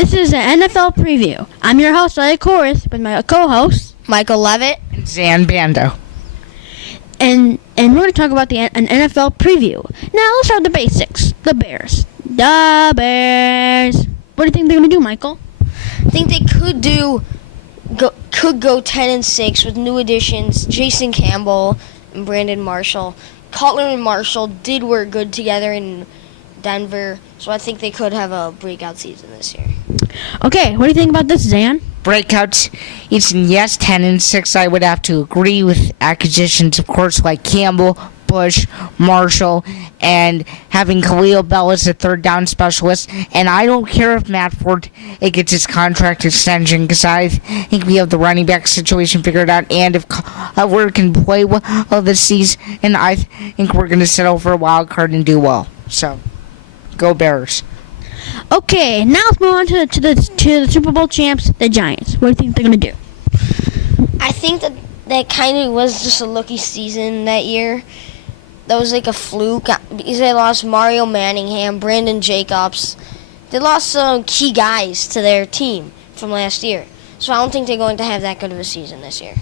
This is an NFL preview. I'm your host, Elliot Chorus, with my co-host, Michael Levitt and Zan Bando. and we're going to talk about an NFL preview. Now, let's start with the basics. The Bears. The Bears. What do you think they're going to do, Michael? I think they could go 10-6 with new additions, Jason Campbell and Brandon Marshall. Cutler and Marshall did work good together in Denver, so I think they could have a breakout season this year. Okay, what do you think about this, Zan? Breakouts. It's yes, 10-6. I would have to agree with acquisitions, of course, like Campbell, Bush, Marshall, and having Khalil Bell as a third down specialist. And I don't care if Matt Ford gets his contract extension, because I think we have the running back situation figured out. And if Cutler can play well this season, and I think we're going to settle for a wild card and do well. So, go Bears. Okay, now let's move on to the Super Bowl champs, the Giants. What do you think they're going to do? I think that kind of was just a lucky season that year. That was like a fluke because they lost Mario Manningham, Brandon Jacobs. They lost some key guys to their team from last year. So I don't think they're going to have that good of a season this year.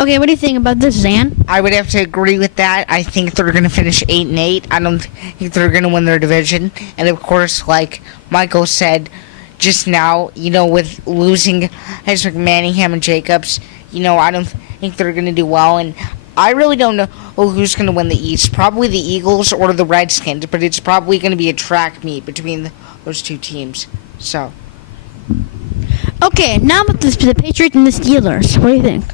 Okay, what do you think about this, Zan? I would have to agree with that. I think they're going to finish 8-8. I don't think they're going to win their division. And of course, like Michael said just now, with losing guys like Manningham and Jacobs, I don't think they're going to do well. And I really don't know who's going to win the East. Probably the Eagles or the Redskins, but it's probably going to be a track meet between those two teams. So. Okay, now with the Patriots and the Steelers. What do you think?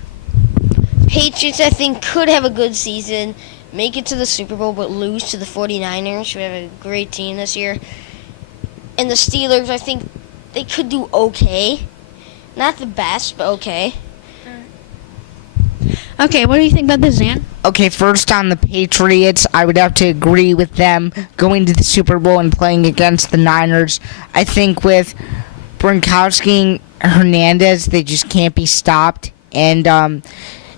Patriots, I think, could have a good season, make it to the Super Bowl, but lose to the 49ers, who have a great team this year. And the Steelers, I think they could do okay. Not the best, but okay. Okay, what do you think about this, Zan? Okay, first on the Patriots, I would have to agree with them going to the Super Bowl and playing against the Niners. I think with Gronkowski and Hernandez, they just can't be stopped. And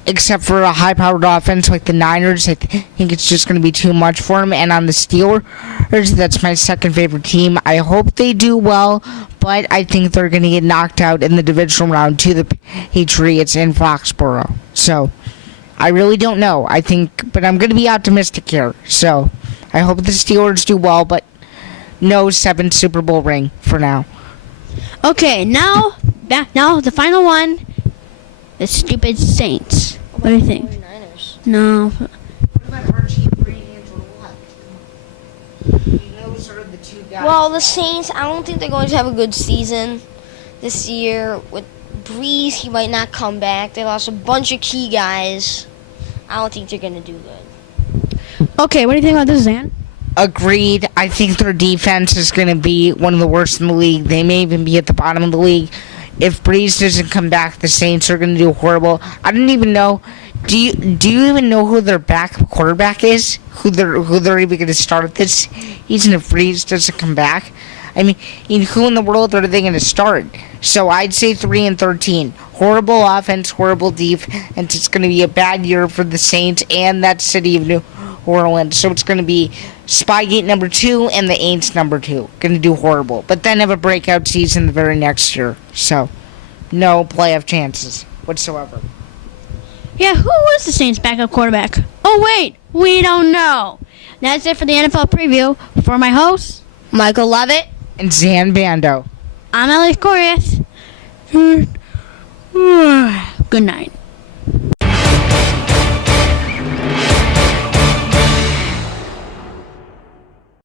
except for a high-powered offense like the Niners, I think it's just going to be too much for them. And on the Steelers, that's my second favorite team. I hope they do well, but I think they're going to get knocked out in the divisional round to the Patriots in Foxborough. So, I really don't know. But I'm going to be optimistic here. So, I hope the Steelers do well, but no 7th Super Bowl ring for now. Okay, now the final one, the stupid Saints. What do you think? 49ers. No. What about Archie Green and Andrew Luck? Those are the two guys. Well, the Saints, I don't think they're going to have a good season this year. With Breeze, he might not come back. They lost a bunch of key guys. I don't think they're going to do good. Okay, what do you think about this, Zan? Agreed. I think their defense is going to be one of the worst in the league. They may even be at the bottom of the league. If Breeze doesn't come back, the Saints are going to do horrible. I don't even know. Do you even know who their backup quarterback is? Who they're even going to start this season if Breeze doesn't come back? I mean, who in the world are they going to start? So I'd say 3-13. Horrible offense, horrible defense. It's going to be a bad year for the Saints and that city of New Orleans. So it's going to be Spygate number 2 and the Aints number 2. Going to do horrible. But then have a breakout season the very next year. So, no playoff chances whatsoever. Yeah, who was the Saints' backup quarterback? Oh, wait, we don't know. That's it for the NFL preview. For my host, Michael Levitt. And Zan Bando. I'm Elliot Chorus. Good night.